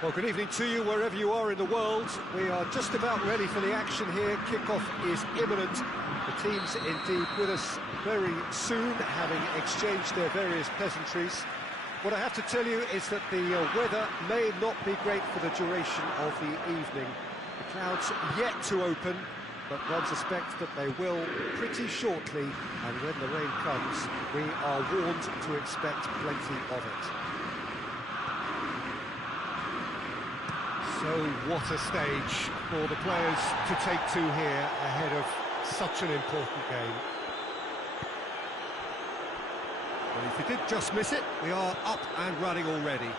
Well, good evening to you wherever you are in the world. We are just about ready for the action here. Kick-off is imminent. The teams indeed with us very soon, having exchanged their various pleasantries. What I have to tell you is that the weather may not be great for the duration of the evening. The clouds yet to open, but one suspects that they will pretty shortly, and when the rain comes, we are warned to expect plenty of it. So what a stage for the players to take to here ahead of such an important game. Well, if you did just miss it, we are up and running already.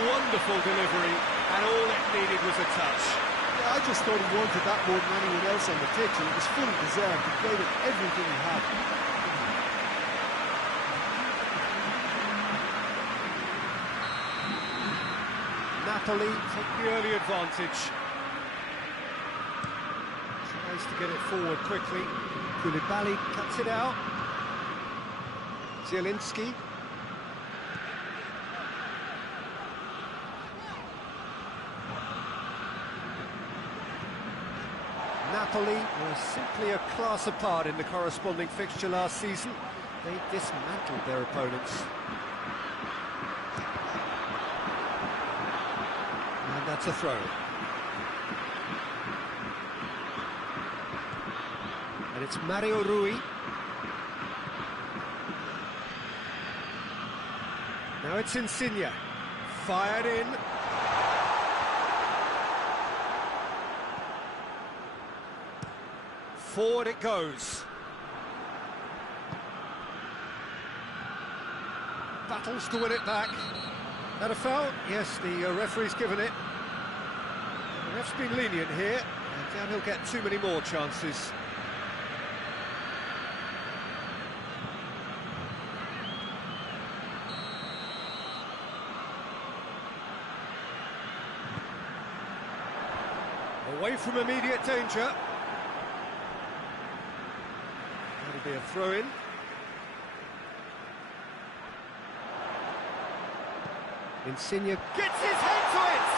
Wonderful delivery, and all it needed was a touch. Yeah, I just thought he wanted that more than anyone else on the pitch, and it was fully deserved. He played with everything he had. Napoli take the early advantage. Tries to get it forward quickly. Koulibaly cuts it out. Zielinski. Napoli were simply a class apart in the corresponding fixture last season. They dismantled their opponents. And that's a throw. And it's Mario Rui. Now it's Insigne. Fired in. Forward it goes. Battles to win it back. That a foul? Yes, the referee's given it. The ref's been lenient here, and down he'll get too many more chances. Away from immediate danger. That'll be a throw-in. Insigne gets his head to it!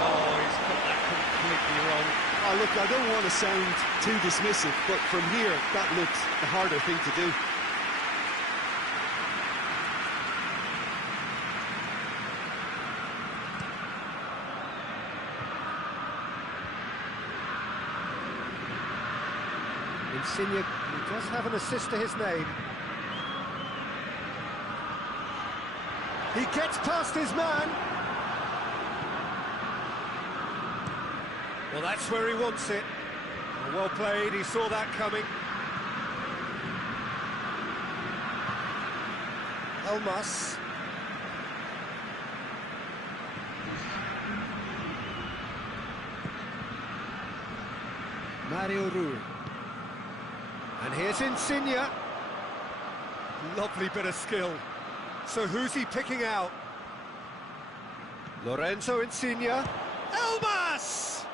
Oh, he's got that completely wrong. Oh, look, I don't want to sound too dismissive, but from here, that looked the harder thing to do. Insigne, he does have an assist to his name. He gets past his man. Well, that's where he wants it. Well played, he saw that coming. Elmas. Mario Rui. And here's Insigne. Lovely bit of skill. So who's he picking out? Lorenzo Insigne. Elmas!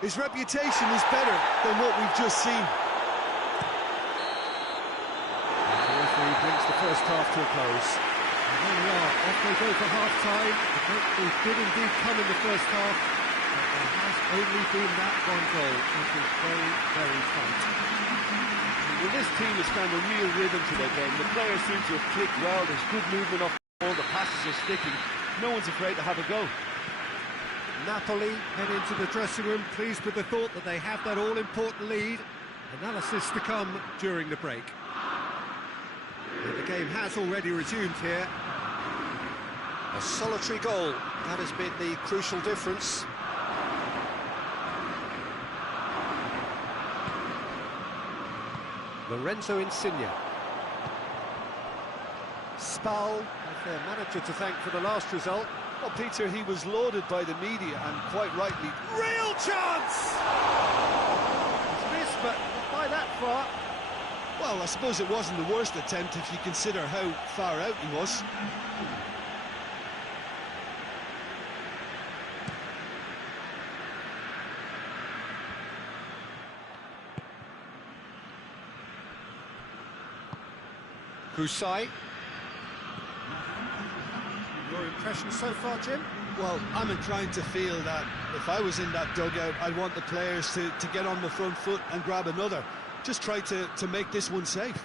His reputation is better than what we've just seen. And the referee brings the first half to a close. And there we are, off they go for half-time. The breakthrough did indeed come in the first half, but there has only been that one goal. It is very, very tight. Well, this team has found a real rhythm to their game. The players seem to have clicked well. There's good movement off the ball. The passes are sticking. No one's afraid to have a go. Napoli head into the dressing room, pleased with the thought that they have that all-important lead. Analysis to come during the break. And the game has already resumed here. A solitary goal, that has been the crucial difference. Lorenzo Insigne. Spal, with their manager to thank for the last result. Well, Peter, he was lauded by the media, and quite rightly. Real chance! It's missed, but not by that far. Well, I suppose it wasn't the worst attempt if you consider how far out he was. Kusai. Your impression so far, Jim? Well, I'm inclined to feel that if I was in that dugout, I'd want the players to get on the front foot and grab another. Just try to make this one safe.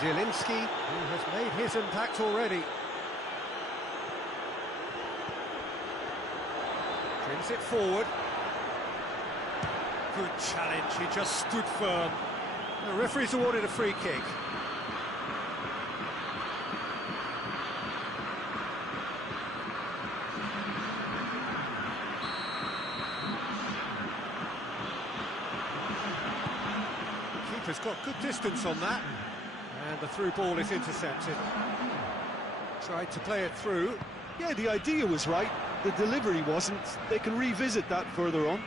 Zielinski, who has made his impact already. Brings it forward. Good challenge, he just stood firm. The referee's awarded a free kick. Keeper's got good distance on that. And the through ball is intercepted. Tried to play it through. Yeah, the idea was right. The delivery wasn't. They can revisit that further on.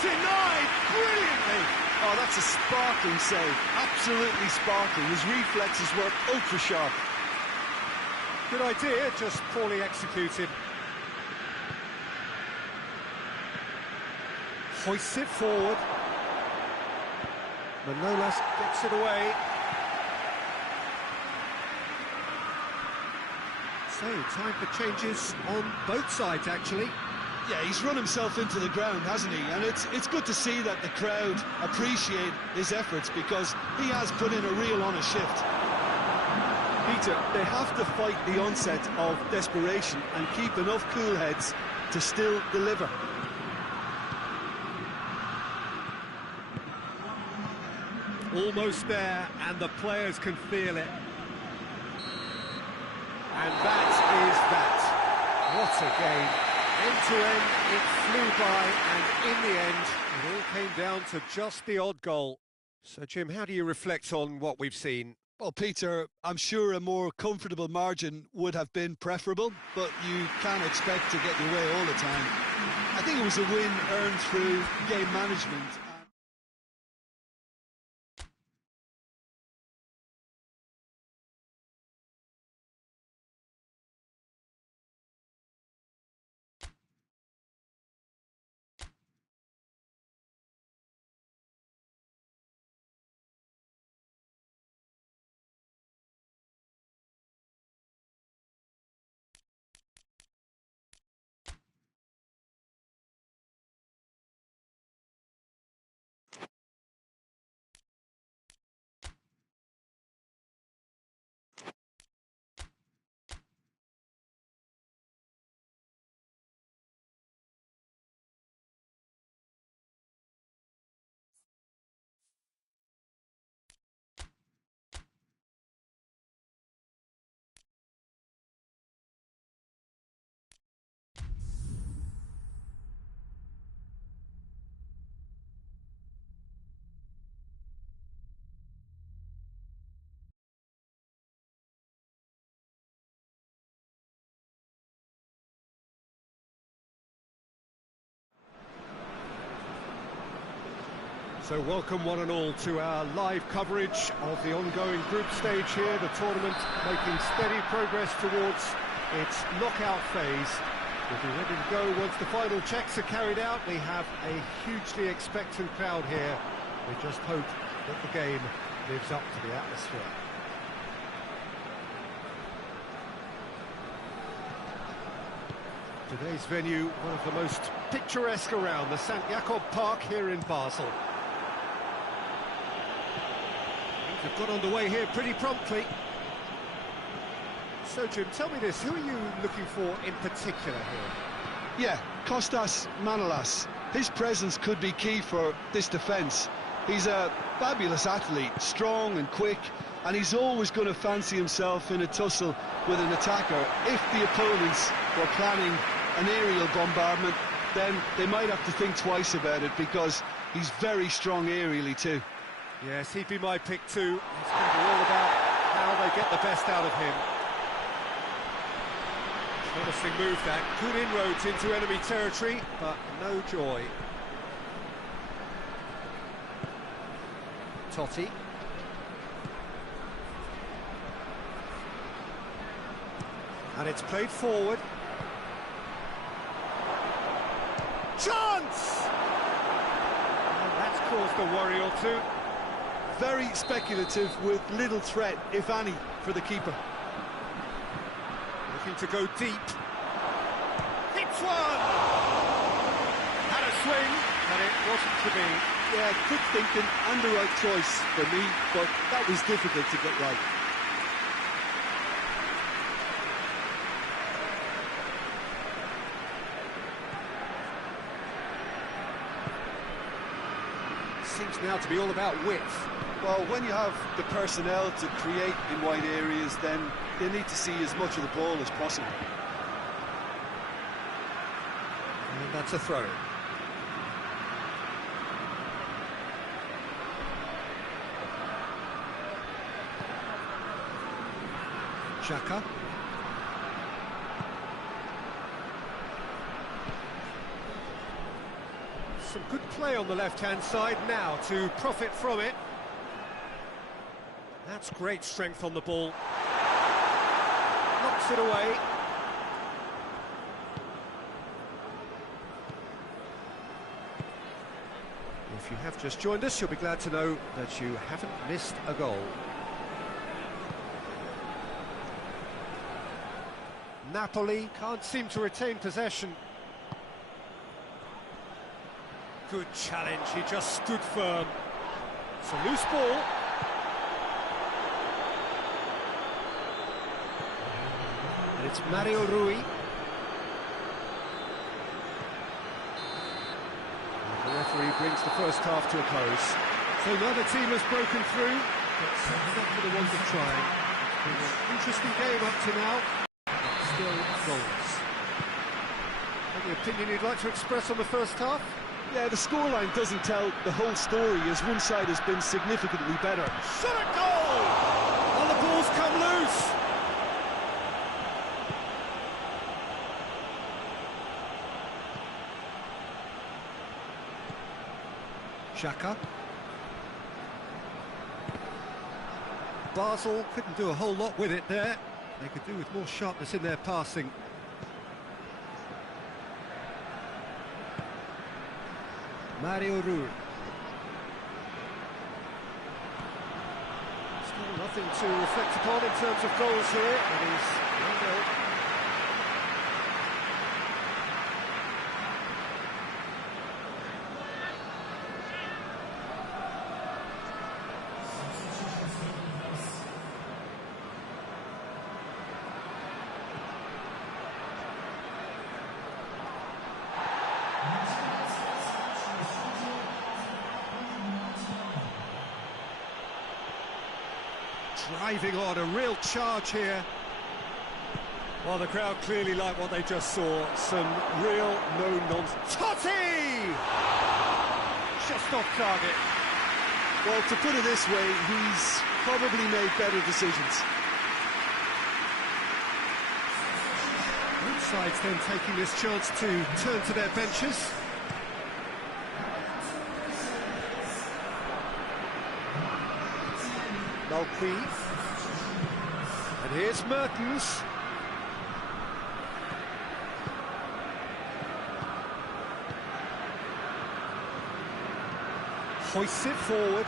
Denied brilliantly! Oh, that's a sparkling save. Absolutely sparkling. His reflexes were ultra sharp. Good idea, just poorly executed. Hoists it forward. Manolas gets it away. So, time for changes on both sides, actually. Yeah, he's run himself into the ground, hasn't he? And it's good to see that the crowd appreciate his efforts, because he has put in a real honest shift. Peter, they have to fight the onset of desperation and keep enough cool heads to still deliver. Almost there, and the players can feel it. And that is that. What a game. End-to-end, it flew by, and in the end, it all came down to just the odd goal. So, Jim, how do you reflect on what we've seen? Well, Peter, I'm sure a more comfortable margin would have been preferable, but you can't expect to get your way all the time. I think it was a win earned through game management. So welcome one and all to our live coverage of the ongoing group stage here, the tournament making steady progress towards its knockout phase. We'll be ready to go once the final checks are carried out. We have a hugely expectant crowd here. We just hope that the game lives up to the atmosphere. Today's venue, one of the most picturesque around, the St. Jakob Park here in Basel. They've got underway here pretty promptly. So, Jim, tell me this, who are you looking for in particular here? Yeah, Kostas Manolas. His presence could be key for this defence. He's a fabulous athlete, strong and quick, and he's always going to fancy himself in a tussle with an attacker if the opponents were planning an aerial bombardment then they might have to think twice about it, because he's very strong aerially too. Yes, he'd be my pick too. It's going to be all about how they get the best out of him. Promising move that. Good inroads into enemy territory, but no joy. Totti. And it's played forward. Chance! And that's caused a worry or two. Very speculative, with little threat, if any, for the keeper. Looking to go deep. Hits one! Had a swing, but it wasn't to be. Yeah, quick thinking and the right choice for me, but that was difficult to get right. Seems now to be all about width. Well, when you have the personnel to create in wide areas, then they need to see as much of the ball as possible. And that's a throw. Xhaka. Some good play on the left-hand side now to profit from it. That's great strength on the ball. Knocks it away. If you have just joined us, you'll be glad to know that you haven't missed a goal. Napoli can't seem to retain possession. Good challenge, he just stood firm. It's a loose ball. And it's Mario Rui. And the referee brings the first half to a close. So neither team has broken through, but not for the want of trying. It's been an interesting game up to now, but still goals. Any opinion you'd like to express on the first half? Yeah, the scoreline doesn't tell the whole story, as one side has been significantly better. Shot a goal! And the ball's come loose! Xhaka. Basel couldn't do a whole lot with it there. They could do with more sharpness in their passing. Mario Rui. Still nothing to reflect upon in terms of goals here. It is 1-0. Driving on, a real charge here. Well, the crowd clearly like what they just saw. Some real no-nonsense. Totti! Just off target. Well, to put it this way, he's probably made better decisions. Both sides then taking this chance to turn to their benches. Malqui. And here's Mertens. Hoists it forward.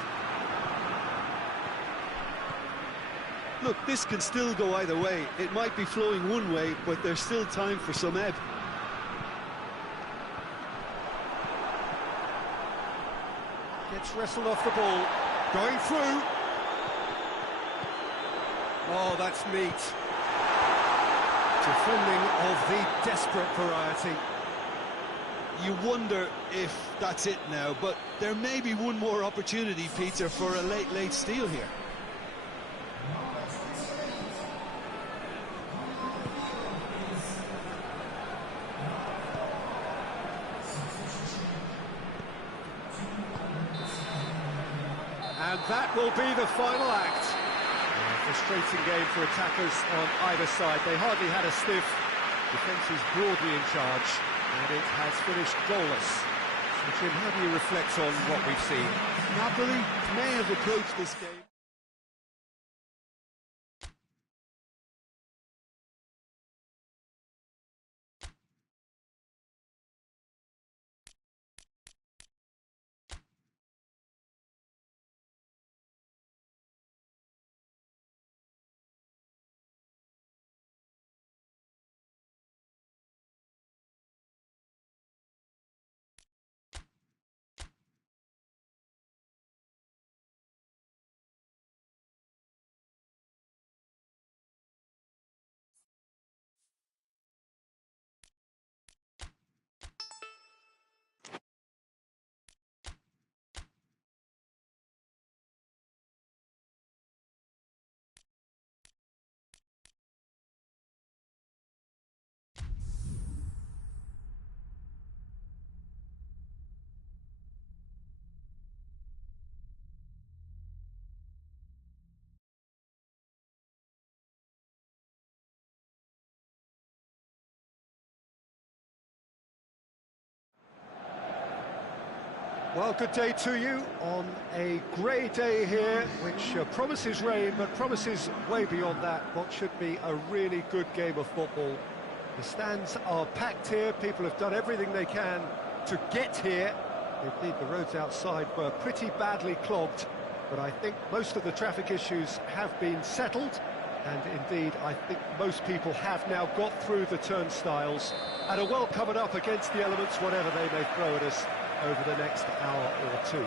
Look, this can still go either way. It might be flowing one way, but there's still time for some ebb. Gets wrestled off the ball. Going through. Oh, that's neat. Defending of the desperate variety. You wonder if that's it now, but there may be one more opportunity, Peter, for a late steal here. And that will be the final act. A frustrating game for attackers on either side. They hardly had a sniff. Defence is broadly in charge, and it has finished goalless. So, Jim, how do you reflect on what we've seen? Napoli may have approached this game. Well, good day to you on a grey day here, which promises rain, but promises way beyond that what should be a really good game of football. The stands are packed here, people have done everything they can to get here. Indeed, the roads outside were pretty badly clogged, but I think most of the traffic issues have been settled, and indeed, I think most people have now got through the turnstiles and are well covered up against the elements, whatever they may throw at us over the next hour or two.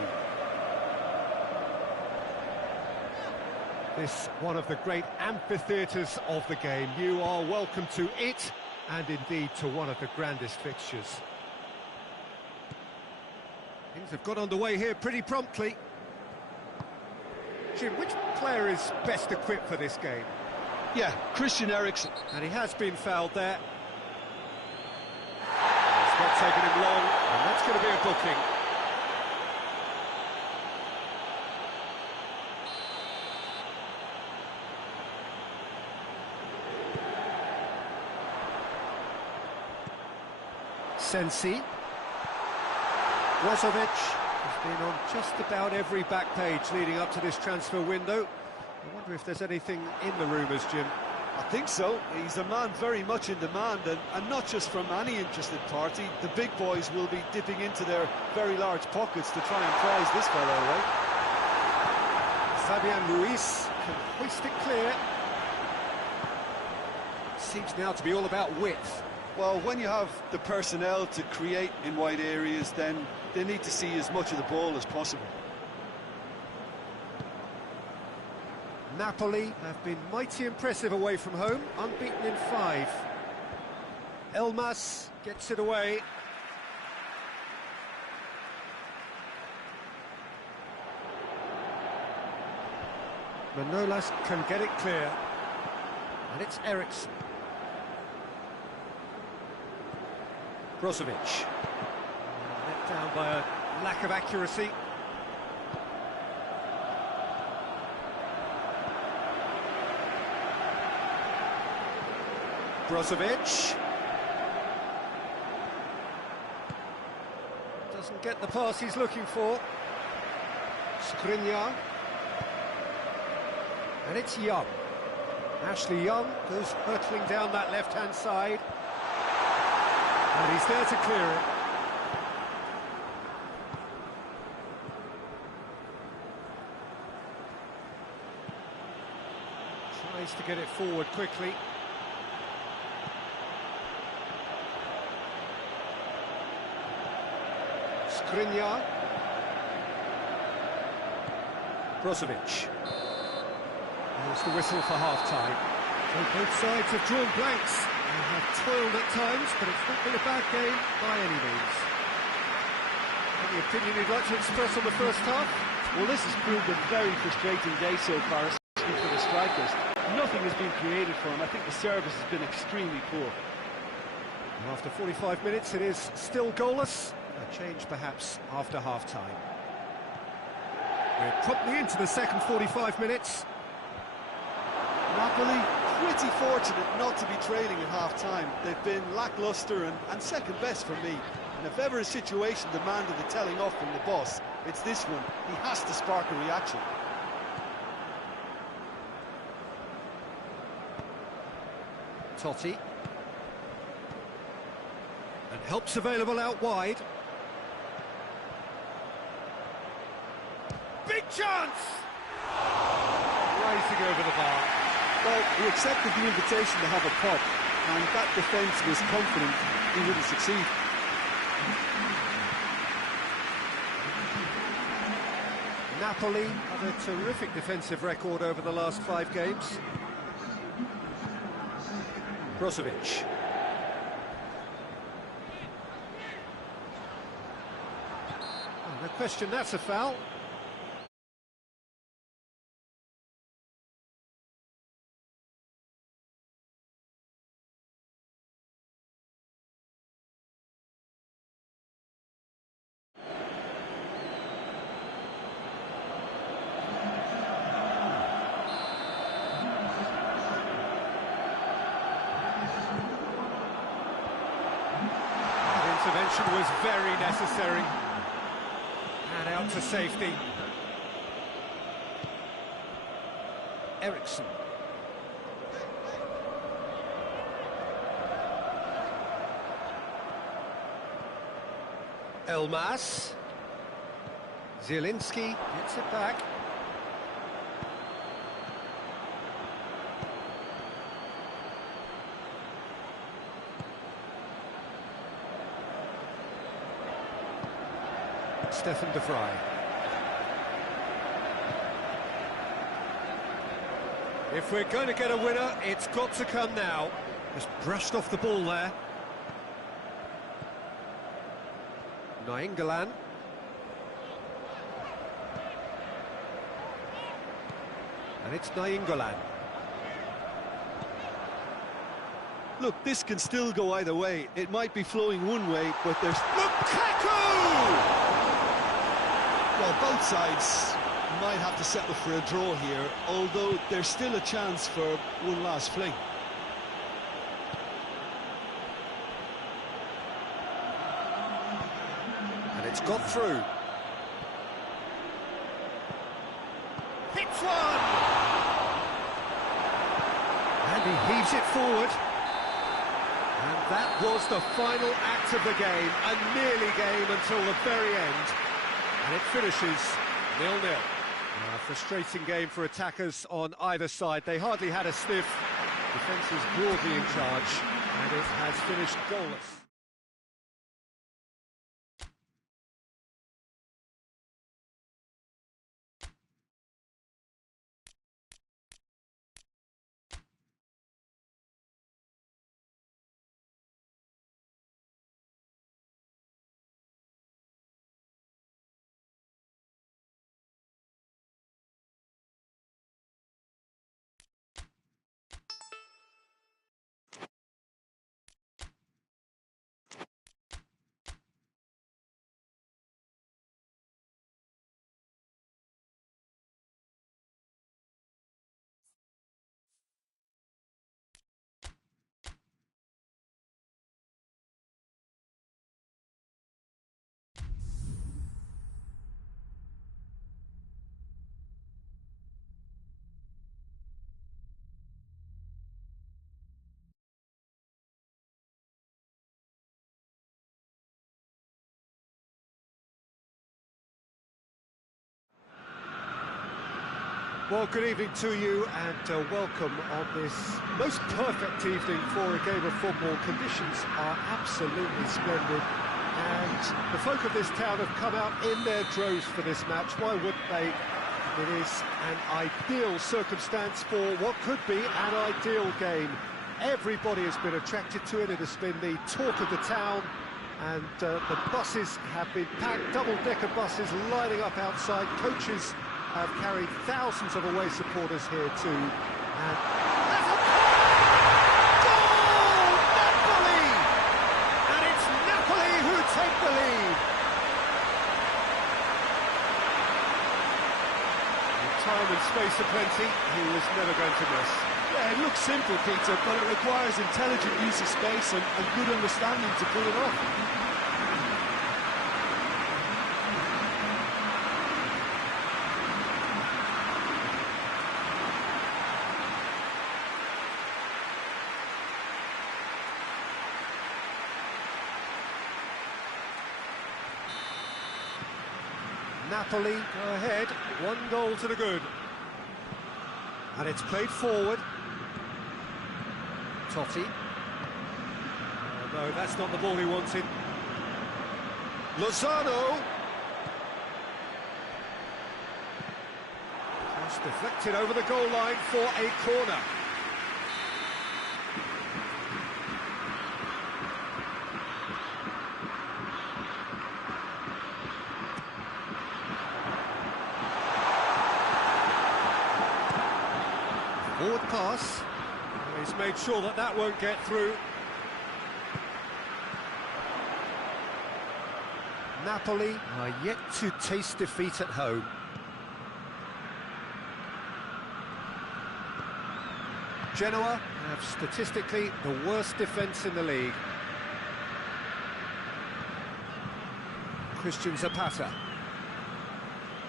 This one of the great amphitheatres of the game. You are welcome to it, and indeed to one of the grandest fixtures. Things have got underway here pretty promptly. Jim, which player is best equipped for this game? Yeah, Christian Eriksen. And he has been fouled there. It's not taken him long, and that's going to be a booking. Sensi. Brozovic has been on just about every back page leading up to this transfer window. I wonder if there's anything in the rumours, Jim. I think so. He's a man very much in demand, and not just from any interested party. The big boys will be dipping into their very large pockets to try and prize this fellow away. Fabian Ruiz can hoist it clear. Seems now to be all about width. Well, when you have the personnel to create in wide areas, then they need to see as much of the ball as possible. Napoli have been mighty impressive away from home, unbeaten in 5. Elmas gets it away. Manolas can get it clear. And it's Eriksen. Brozovic. Let down by a lack of accuracy. Brozovic. Doesn't get the pass he's looking for. Skriniar. And it's Young. Ashley Young goes hurtling down that left-hand side. And he's there to clear it. Tries to get it forward quickly. Skriniar. Brozovic. There's the whistle for half-time. So both sides have drawn blanks and have toiled at times, but it's not been a bad game by any means. Any opinion you'd like to express on the first half? Well, this has proved a very frustrating day so far, especially for the strikers. Nothing has been created for them. I think the service has been extremely poor. And after 45 minutes, it is still goalless. A change perhaps after half-time. We're promptly into the second 45 minutes. Napoli, pretty fortunate not to be trailing at half-time. They've been lacklustre and second best for me. And if ever a situation demanded the telling off from the boss, it's this one. He has to spark a reaction. Totti. And help's available out wide. Big chance! Rising over the bar. Well, he accepted the invitation to have a pop, and that defence was confident he wouldn't succeed. Napoli have a terrific defensive record over the last 5 games. Brozovic. Oh, no question, that's a foul. Intervention was very necessary. And out to safety. Eriksson. Elmas. Zielinski gets it back. Stefan de Vrij. If we're going to get a winner, it's got to come now. Just brushed off the ball there. Nainggolan. And it's Nainggolan. Look, this can still go either way. It might be flowing one way, but there's... Lukaku! Well, both sides might have to settle for a draw here, although there's still a chance for one last fling. And it's got through. Hits one! And he heaves it forward. And that was the final act of the game, a nearly game until the very end. And it finishes 0-0. A frustrating game for attackers on either side. They hardly had a sniff. Defence is broadly in charge, and it has finished goalless. Well, good evening to you and welcome on this most perfect evening for a game of football. Conditions are absolutely splendid and the folk of this town have come out in their droves for this match. Why wouldn't they? It is an ideal circumstance for what could be an ideal game. Everybody has been attracted to it. It has been the talk of the town and the buses have been packed, double-decker buses lining up outside. Coaches have carried thousands of away supporters here too. And that's a goal! Napoli! And it's Napoli who take the lead. time and space aplenty, he was never going to miss. Yeah, it looks simple, Peter, but it requires intelligent use of space and good understanding to pull it off. Napoli go ahead, 1 goal to the good. And it's played forward. Totti. Oh, no, that's not the ball he wanted. Lozano. Pass deflected over the goal line for a corner. Forward pass. He's made sure that that won't get through. Napoli are yet to taste defeat at home. Genoa have statistically the worst defence in the league. Christian Zapata.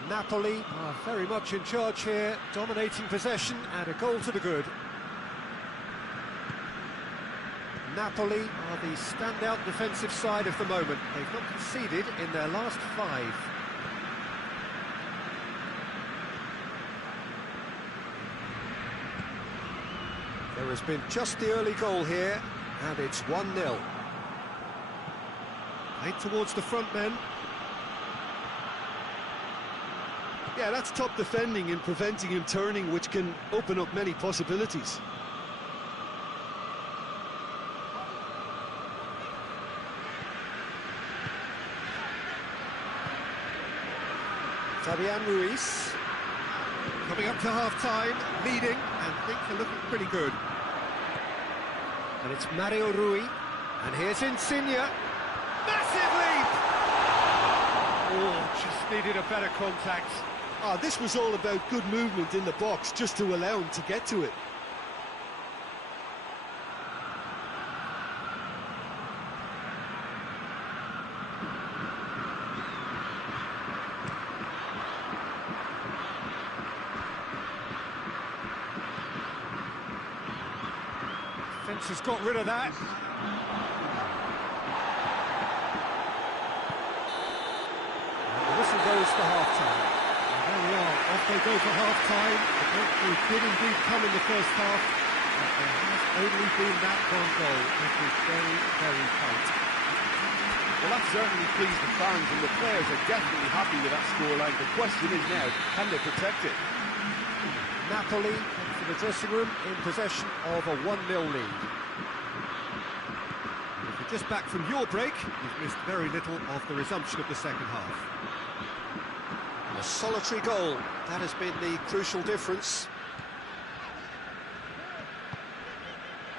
Napoli are very much in charge here, dominating possession and a goal to the good. Napoli are the standout defensive side of the moment. They've not conceded in their last 5. There has been just the early goal here, and it's 1-0. Played towards the front men. Yeah, that's top defending and preventing him turning, which can open up many possibilities. Fabian Ruiz coming up to half-time, leading, and things are looking pretty good. And it's Mario Rui, and here's Insigne. Massive leap! Oh, just needed a better contact. This was all about good movement in the box, just to allow him to get to it. Defence has got rid of that. And the whistle goes for half-time. There we are, off they go for half-time. The breakthrough did indeed come in the first half, but there has only been that 1 goal. It was very, very tight. Well, that certainly pleased the fans, and the players are definitely happy with that scoreline. The question is now, can they protect it? Napoli come to the dressing room in possession of a 1-0 lead. If you're just back from your break, you've missed very little of the resumption of the second half. A solitary goal, that has been the crucial difference.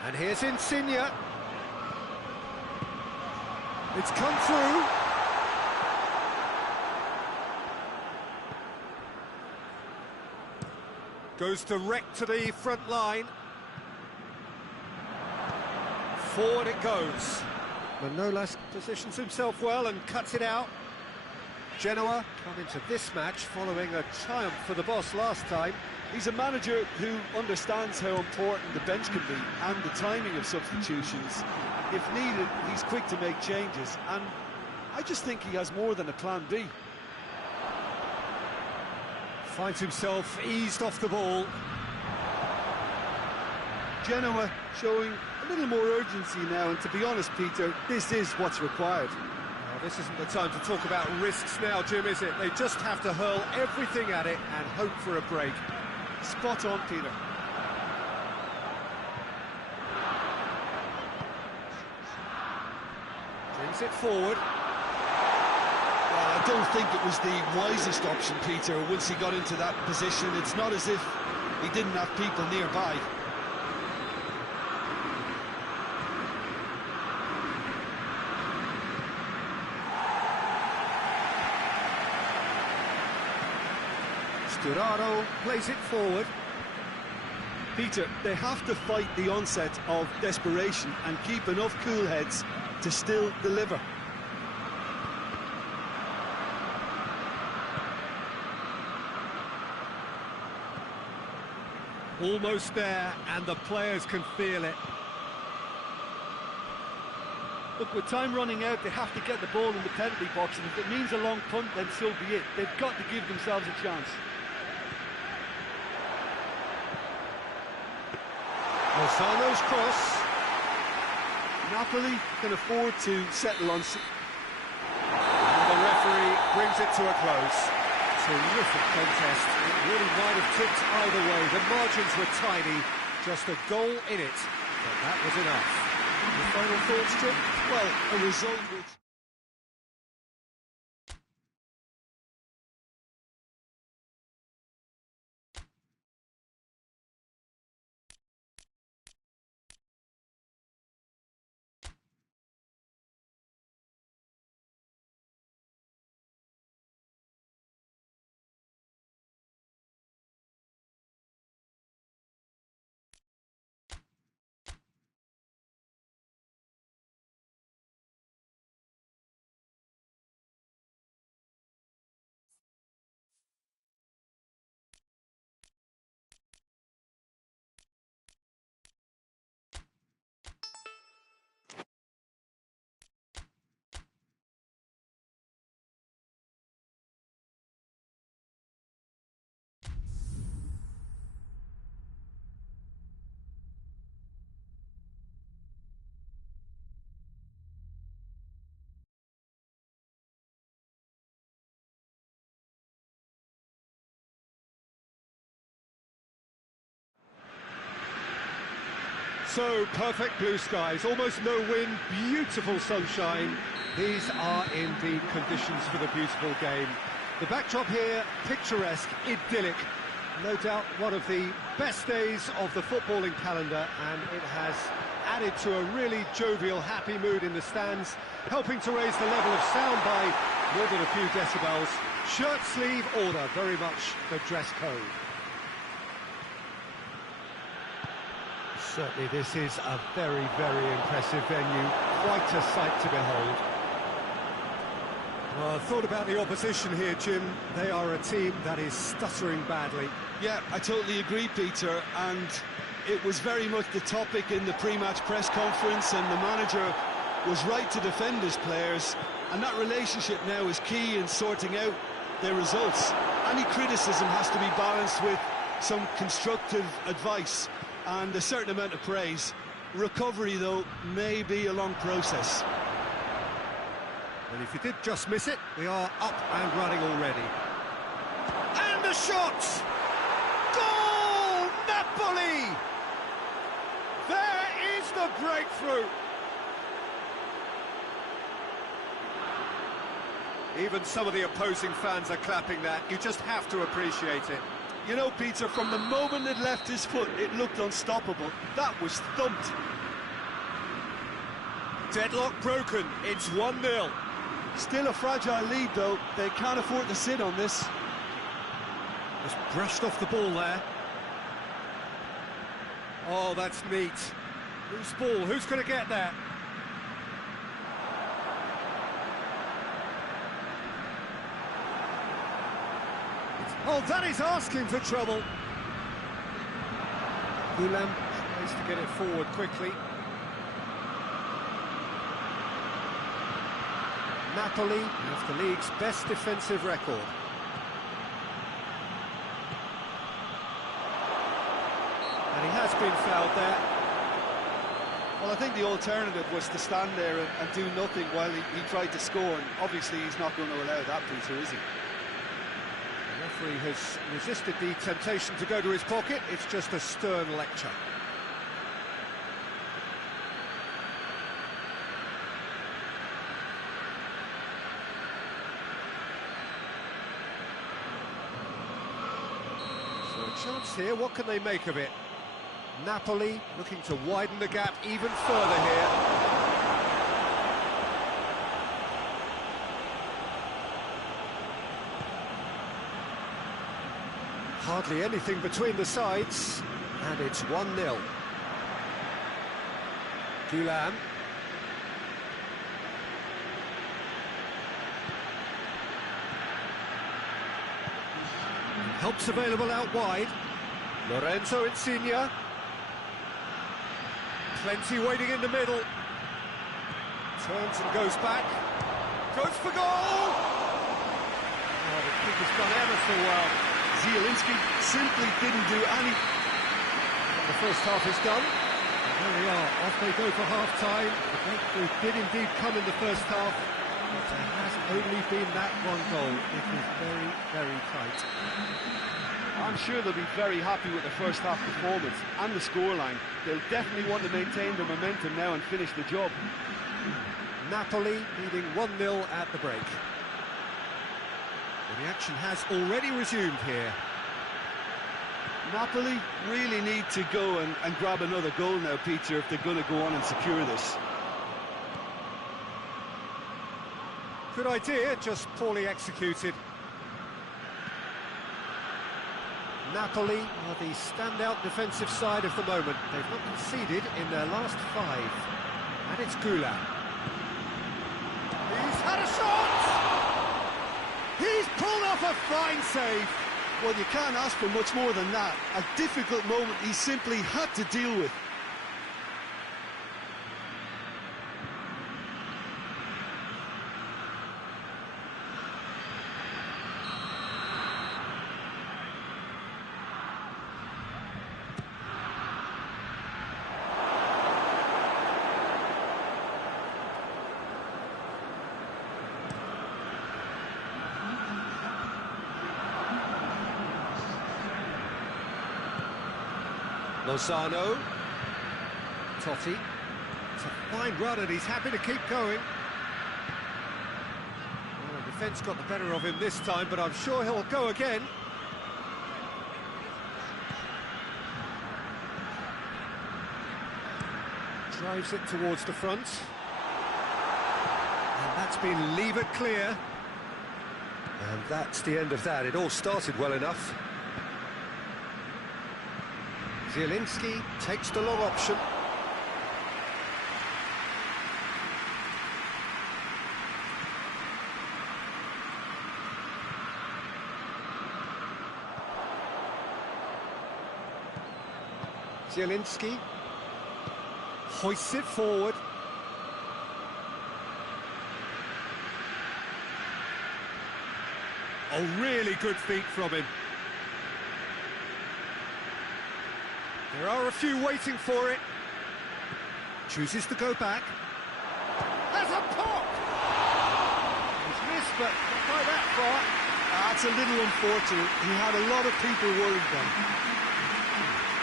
And here's Insigne. It's come through. Goes direct to the front line. Forward it goes. Manolas positions himself well and cuts it out. Genoa come into this match following a triumph for the boss last time. He's a manager who understands how important the bench can be and the timing of substitutions. If needed, he's quick to make changes, and I just think he has more than a plan B. Finds himself eased off the ball. Genoa showing a little more urgency now, and to be honest, Peter, this is what's required. Well, this isn't the time to talk about risks now, Jim, is it? They just have to hurl everything at it and hope for a break. Spot on, Peter. Brings it forward. Well, I don't think it was the wisest option, Peter, once he got into that position. It's not as if he didn't have people nearby. Mascherano plays it forward. Peter, they have to fight the onset of desperation and keep enough cool heads to still deliver. Almost there, and the players can feel it. Look, with time running out, they have to get the ball in the penalty box, and if it means a long punt, then so be it. They've got to give themselves a chance. Lozano's cross. Napoli can afford to settle on... And the referee brings it to a close. Terrific contest. It really might have tipped either way. The margins were tiny. Just a goal in it. But that was enough. Your final thoughts, Jim? Well, a result which... So, perfect blue skies, almost no wind, beautiful sunshine. These are indeed conditions for the beautiful game. The backdrop here, picturesque, idyllic. No doubt one of the best days of the footballing calendar, and it has added to a really jovial, happy mood in the stands, helping to raise the level of sound by more than a few decibels. Shirt sleeve order, very much the dress code. Certainly this is a very, very impressive venue, quite a sight to behold. Well, I thought about the opposition here, Jim. They are a team that is stuttering badly. Yeah, I totally agree, Peter, and it was very much the topic in the pre-match press conference, and the manager was right to defend his players, and that relationship now is key in sorting out their results. Any criticism has to be balanced with some constructive advice and a certain amount of praise. Recovery, though, may be a long process. And if you did just miss it, we are up and running already. And the shot! Goal! Napoli! There is the breakthrough! Even some of the opposing fans are clapping that. You just have to appreciate it. You know, Peter, from the moment it left his foot, it looked unstoppable. That was thumped. Deadlock broken. It's 1-0. Still a fragile lead, though. They can't afford to sit on this. Just brushed off the ball there. Oh, that's neat. Whose ball? Who's going to get that? Oh, that is asking for trouble. Gulam tries to get it forward quickly. Napoli have the league's best defensive record. And he has been fouled there. Well, I think the alternative was to stand there and do nothing while he tried to score, and obviously he's not going to allow that, Peter, is he? The referee has resisted the temptation to go to his pocket. It's just a stern lecture. So a chance here, what can they make of it? Napoli looking to widen the gap even further here. Hardly anything between the sides, and it's 1-0. Gulam. Help's available out wide. Lorenzo Insigne. Plenty waiting in the middle. Turns and goes back. Goes for goal! Oh, the kick has gone ever so well. Zielinski simply didn't do any. The first half is done. And there we are, off they go for half-time. The breakthrough did indeed come in the first half, but there has only been that one goal. It is very, very tight. I'm sure they'll be very happy with the first half performance and the scoreline. They'll definitely want to maintain the momentum now and finish the job. Napoli leading 1-0 at the break. Well, the action has already resumed here. Napoli really need to go and grab another goal now, Peter, if they're going to go on and secure this. Good idea, just poorly executed. Napoli are the standout defensive side of the moment. They've not conceded in their last 5. And it's Gulam. He's had a shot! He's pulled off a fine save. Well, you can't ask for much more than that. A difficult moment he simply had to deal with. Lozano. Totti. It's a fine run and he's happy to keep going. Well, the defence got the better of him this time, but I'm sure he'll go again. Drives it towards the front. And that's been levered clear. And that's the end of that. It all started well enough. Zielinski takes the long option. Zielinski hoists it forward. A really good feat from him. There are a few waiting for it. Chooses to go back. There's a pop! He's missed, but not by that far. That's a little unfortunate. He had a lot of people worried then.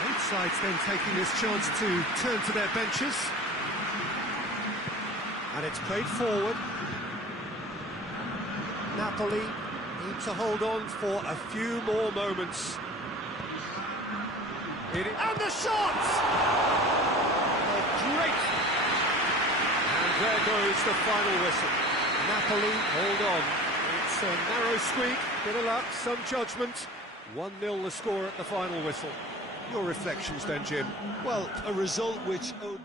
Both sides then taking this chance to turn to their benches. And it's played forward. Napoli need to hold on for a few more moments. And the shot! Oh, great! And there goes the final whistle. Napoli, hold on. It's a narrow squeak, bit of luck, some judgment. 1-0 the score at the final whistle. Your reflections then, Jim? Well, a result which owed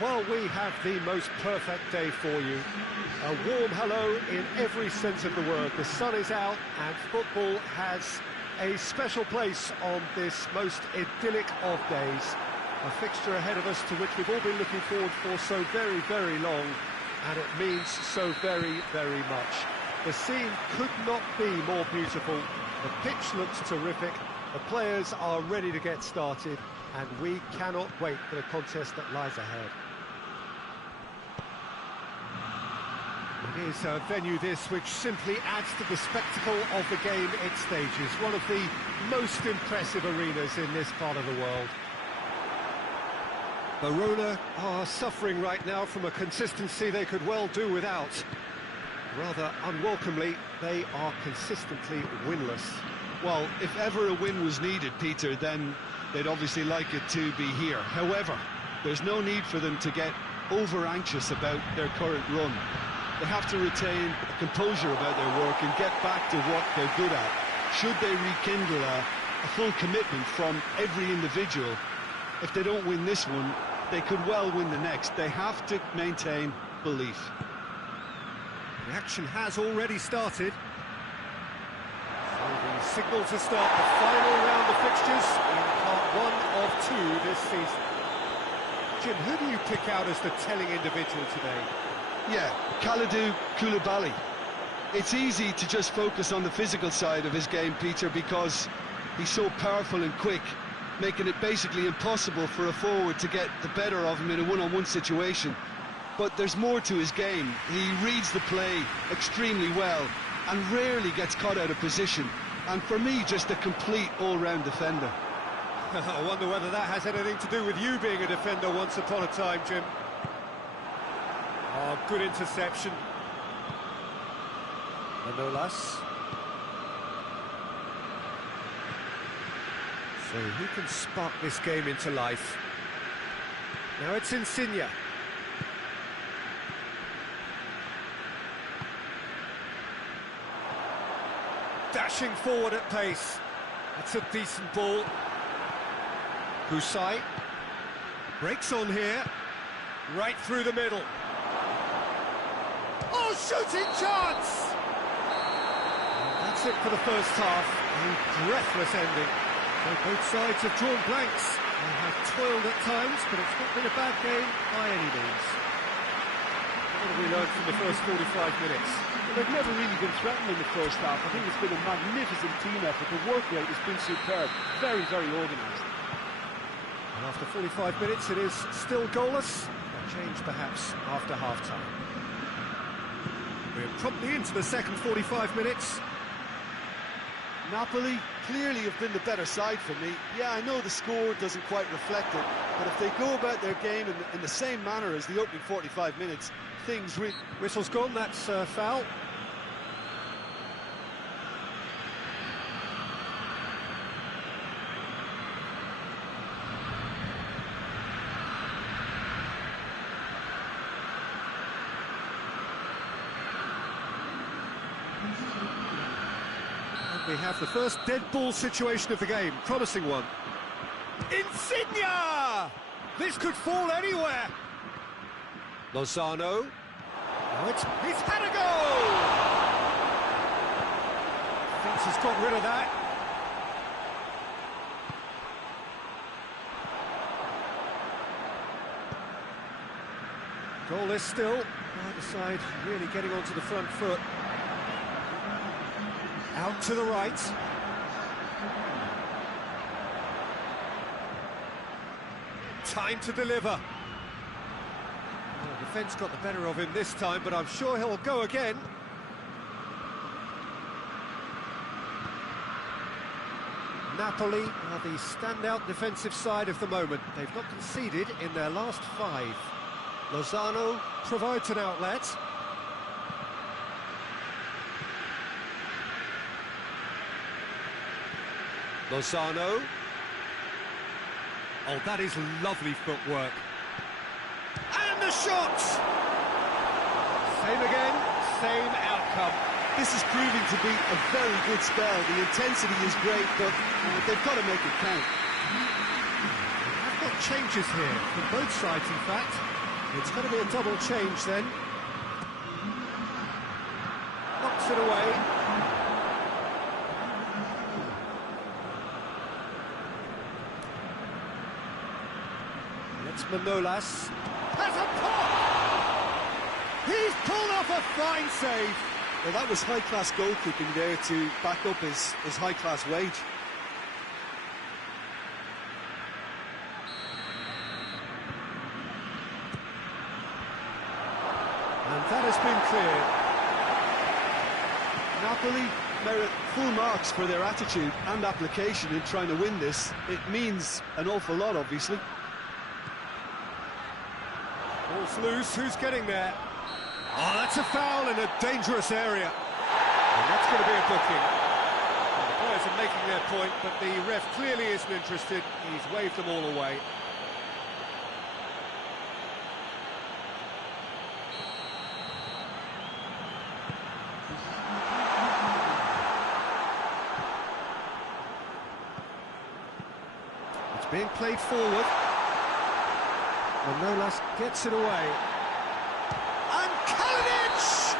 Well, we have the most perfect day for you. A warm hello in every sense of the word. The sun is out and football has a special place on this most idyllic of days. A fixture ahead of us to which we've all been looking forward for so very, very long, and it means so very, very much. The scene could not be more beautiful. The pitch looks terrific. The players are ready to get started, and we cannot wait for the contest that lies ahead. It is a venue this which simply adds to the spectacle of the game it stages. One of the most impressive arenas in this part of the world. Verona are suffering right now from a consistency they could well do without. Rather unwelcomely, they are consistently winless. Well, if ever a win was needed, Peter, then they'd obviously like it to be here. However, there's no need for them to get over-anxious about their current run. They have to retain a composure about their work and get back to what they're good at. Should they rekindle a full commitment from every individual, if they don't win this one, they could well win the next. They have to maintain belief. The action has already started. So the signal to start the final round of fixtures in part 1 of 2 this season. Jim, who do you pick out as the telling individual today? Yeah, Kalidou Koulibaly. It's easy to just focus on the physical side of his game, Peter, because he's so powerful and quick, making it basically impossible for a forward to get the better of him in a one-on-one situation. But there's more to his game. He reads the play extremely well and rarely gets caught out of position. And for me, just a complete all-round defender. I wonder whether that has anything to do with you being a defender once upon a time, Jim. Oh, good interception. Manolas. So who can spark this game into life? Now it's Insigne. Dashing forward at pace. That's a decent ball. Husai breaks on here. Right through the middle. Oh, shooting chance! And that's it for the first half. A breathless ending. So both sides have drawn blanks. They have toiled at times, but it's not been a bad game by any means. What have we learned from the first 45 minutes? Well, they've never really been threatened in the first half. I think it's been a magnificent team effort. The work rate has been superb. Very, very organised. And after 45 minutes, it is still goalless. A change perhaps after half-time. We're promptly into the second 45 minutes. Napoli clearly have been the better side for me. Yeah, I know the score doesn't quite reflect it, but if they go about their game in the same manner as the opening 45 minutes, things really... Whistle's gone, that's foul. We have the first dead ball situation of the game, promising one. Insigne! This could fall anywhere. Lozano. Oh, he's had a goal! Fence has got rid of that. Goalless still. Either side really getting onto the front foot. Out to the right. Time to deliver. Well, the defence got the better of him this time, but I'm sure he'll go again. Napoli are the standout defensive side of the moment. They've not conceded in their last 5. Lozano provides an outlet. Lozano. Oh, that is lovely footwork. And the shot! Same again, same outcome. This is proving to be a very good spell. The intensity is great, but they've got to make it count. I've got changes here, from both sides in fact. It's going to be a double change then. Knocks it away. It's Manolas. Has a pop! He's pulled off a fine save. Well, that was high-class goalkeeping there to back up his high-class wage. And that has been cleared. Napoli merit full marks for their attitude and application in trying to win this. It means an awful lot, obviously. Ball's loose, who's getting there? Oh, that's a foul in a dangerous area. And that's going to be a booking. Well, the players are making their point, but the ref clearly isn't interested. He's waved them all away. It's being played forward. Manolas gets it away. And Kalinic!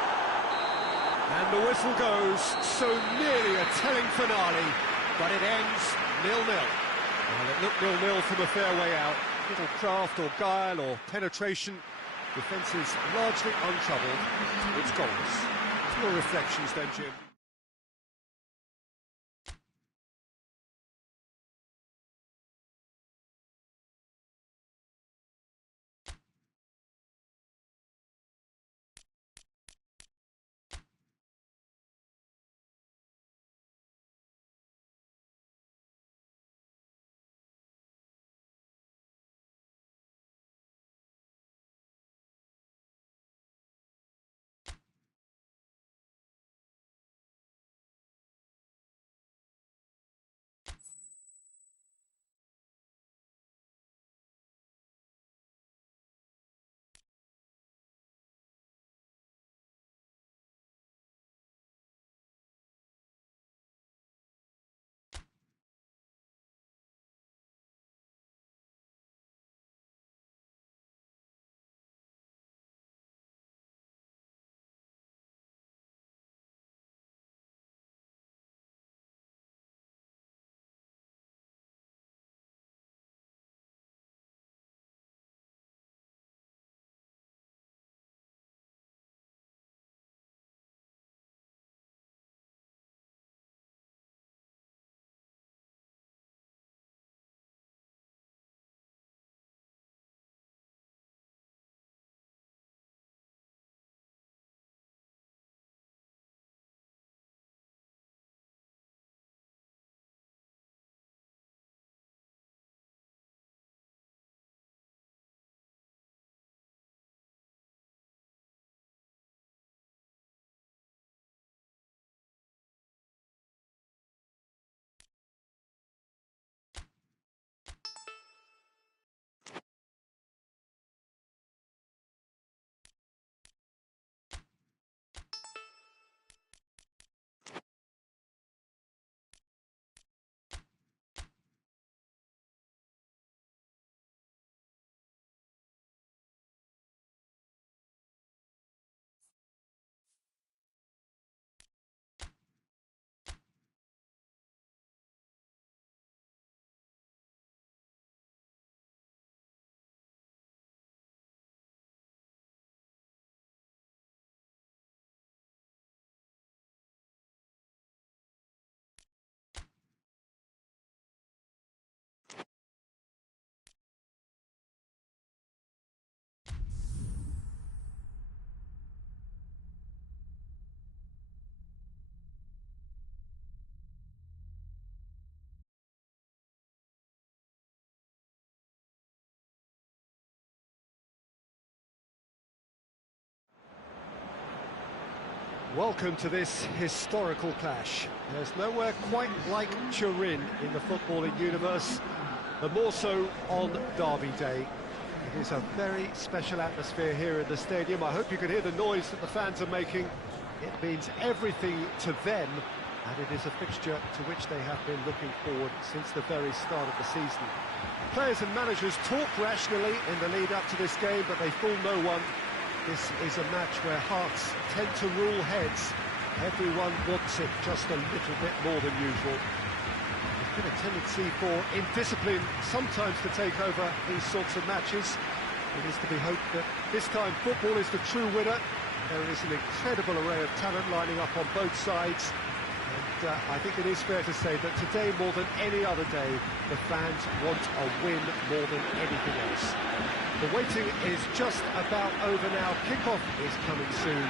And the whistle goes, so nearly a telling finale, but it ends 0-0. Well, it looked 0-0 from a fair way out. Little craft or guile or penetration. Defence is largely untroubled. It's goalless. Your reflections then, Jim? Welcome to this historical clash. There's nowhere quite like Turin in the footballing universe, and more so on Derby Day. It is a very special atmosphere here in the stadium. I hope you can hear the noise that the fans are making. It means everything to them, and it is a fixture to which they have been looking forward since the very start of the season. Players and managers talk rationally in the lead up to this game, but they fool no one. This is a match where hearts tend to rule heads. Everyone wants it just a little bit more than usual. There's been a tendency for indiscipline sometimes to take over these sorts of matches. It is to be hoped that this time football is the true winner. There is an incredible array of talent lining up on both sides. And I think it is fair to say that today, more than any other day, the fans want a win more than anything else. The waiting is just about over now. Kickoff is coming soon.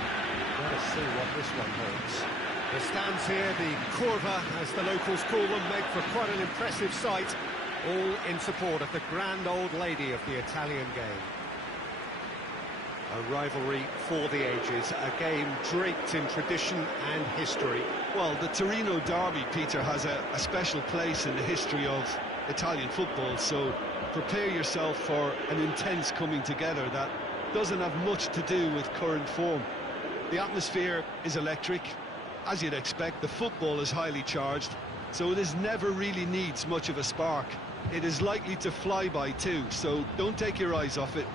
Let us see what this one holds. The stands here, the curva, as the locals call them, make for quite an impressive sight, all in support of the grand old lady of the Italian game. A rivalry for the ages, a game draped in tradition and history. Well, the Torino derby, Peter, has a special place in the history of Italian football, so prepare yourself for an intense coming together that doesn't have much to do with current form. The atmosphere is electric. As you'd expect, the football is highly charged, so it is never really needs much of a spark. It is likely to fly by too, so don't take your eyes off it.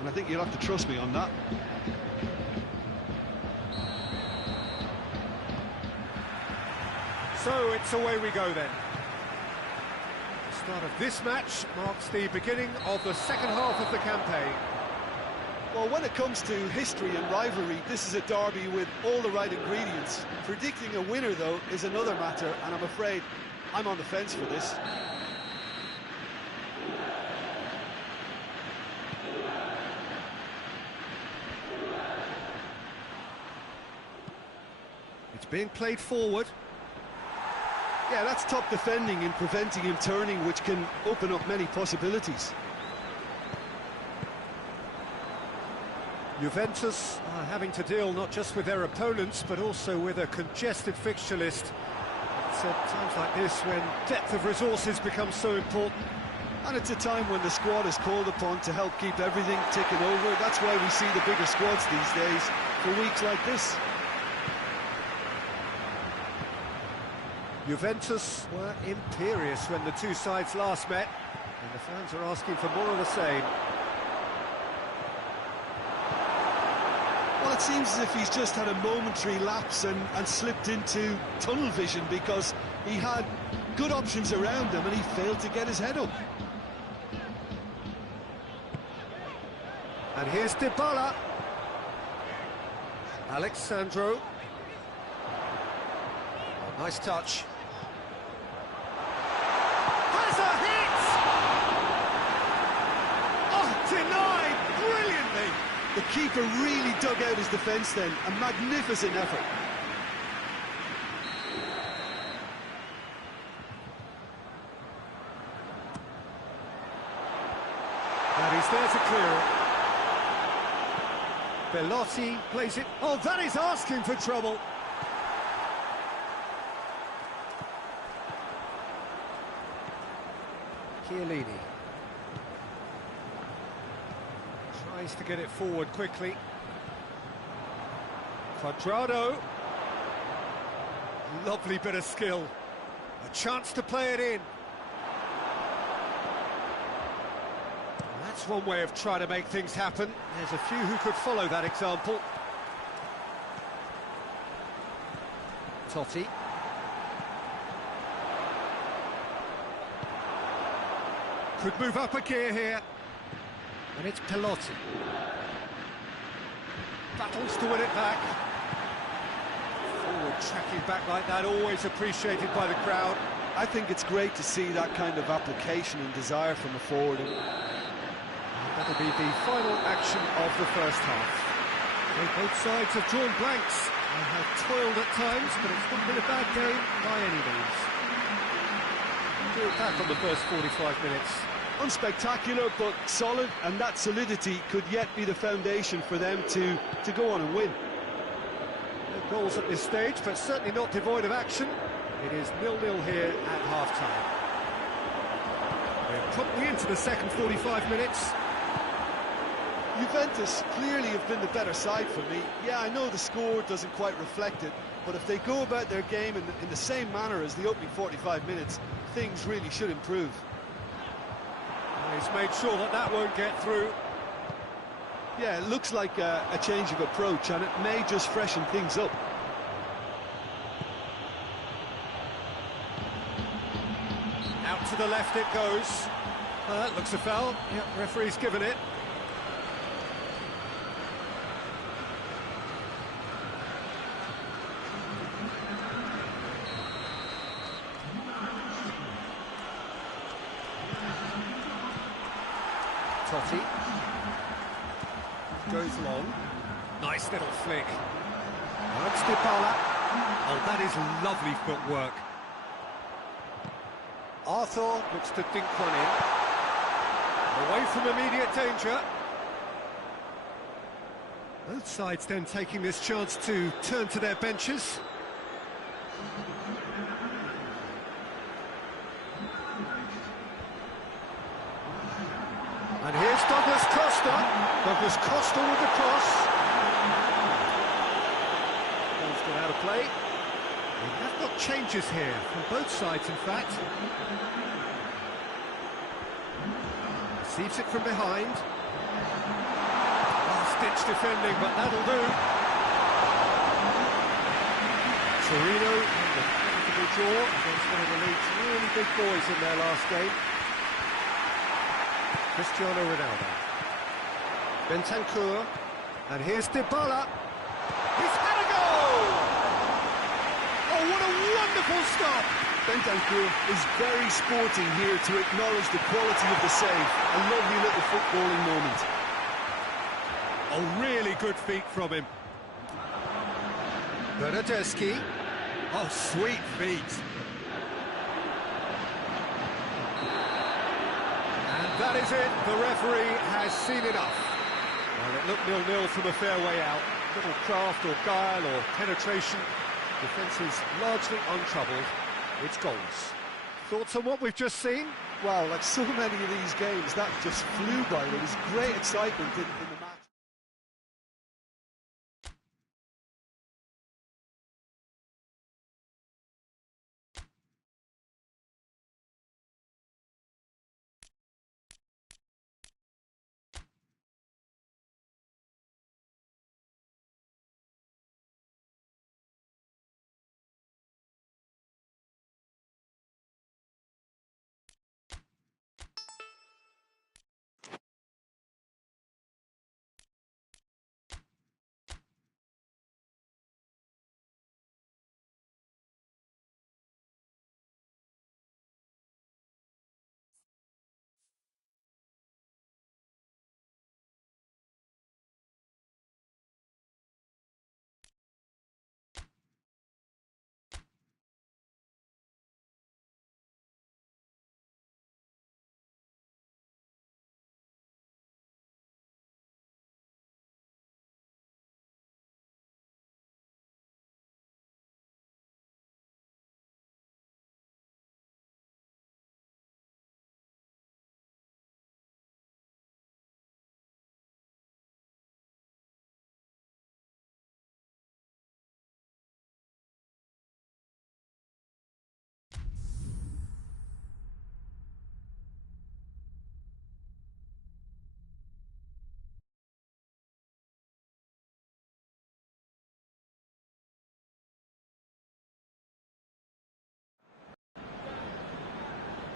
And I think you'll have to trust me on that. So it's away we go then. The start of this match marks the beginning of the second half of the campaign. Well, when it comes to history and rivalry, this is a derby with all the right ingredients. Predicting a winner, though, is another matter, and I'm afraid I'm on the fence for this. It's being played forward. Yeah, that's top defending and preventing him turning, which can open up many possibilities. Juventus are having to deal not just with their opponents, but also with a congested fixture list. It's at times like this when depth of resources becomes so important. And it's a time when the squad is called upon to help keep everything ticking over. That's why we see the bigger squads these days for weeks like this. Juventus were imperious when the two sides last met, and the fans are asking for more of the same. Well, it seems as if he's just had a momentary lapse and slipped into tunnel vision, because he had good options around him and he failed to get his head up. And here's Dybala. Alexandro. Oh, nice touch. Has a hit! Oh, denied brilliantly! The keeper really dug out his defence then. A magnificent effort. And he's there to clear it. Belotti plays it. Oh, that is asking for trouble. Chiellini. Tries to get it forward quickly. Quadrado. Lovely bit of skill. A chance to play it in. That's one way of trying to make things happen. There's a few who could follow that example. Totti. Could move up a gear here. And it's Belotti. Battles to win it back. Forward tracking back like that, always appreciated by the crowd. I think it's great to see that kind of application and desire from a forward. That'll be the final action of the first half. Well, both sides have drawn blanks and have toiled at times, but it's not been a bad game by any means. Drew it back on the first 45 minutes. Unspectacular, but solid, and that solidity could yet be the foundation for them to go on and win. No goals at this stage, but certainly not devoid of action. It is 0-0 here at half-time. We're promptly into the second 45 minutes. Juventus clearly have been the better side for me. Yeah, I know the score doesn't quite reflect it, but if they go about their game in the same manner as the opening 45 minutes, things really should improve. He's made sure that that won't get through. Yeah, it looks like a change of approach, and it may just freshen things up. Out to the left it goes. That looks a foul. Yep, referee's given it. Totti goes long. Nice little flick. That's Dybala. Oh, that is lovely footwork. Arthur looks to dink one in. Away from immediate danger. Both sides then taking this chance to turn to their benches. And here's Douglas Costa. Douglas Costa with the cross. Ball's gone out of play. We have got changes here from both sides, in fact. Receives it from behind. Last-ditch defending, but that'll do. Torino with a comfortable draw against one of the league's really big boys in their last game. Cristiano Ronaldo. Bentancur. And here's Dybala. He's had a goal! Oh, what a wonderful stop! Bentancur is very sporting here to acknowledge the quality of the save. A lovely little footballing moment. Oh, really good feet from him. Bernardeschi. Oh, sweet feet. And that is it. The referee has seen enough. Well, it looked 0-0 from a fair way out. Little craft or guile or penetration. Defence is largely untroubled. It's goals. Thoughts on what we've just seen? Wow, like so many of these games, that just flew by. There was great excitement in the match.